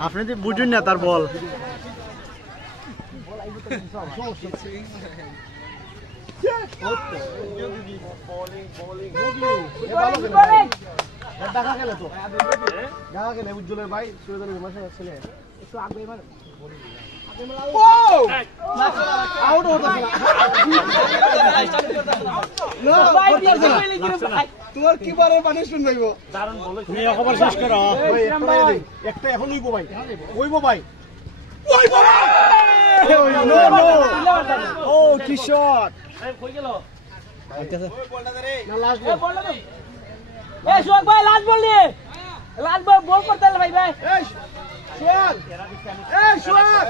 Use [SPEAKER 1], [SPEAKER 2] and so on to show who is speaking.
[SPEAKER 1] আপনি তো বুঝুন না তার বল। দেখা গেলে তো দেখা গেলে উজ্জ্বলের ভাই সুরেন্দ্রের মাসে ছেলে একটু আগে মানে আউট হতেছে তোমার কি বারে পানি শুনবাইব তুমি একবার শেষ করো। একটা এখন উইব ভাই। উইব ভাই। উইব নো নো ও কি শট না লাস্ট বল
[SPEAKER 2] এ শোক ভাই লাস্ট বল নিয়ে লাস্ট বল বল করতে ভাই ভাই
[SPEAKER 1] এই শট এই শট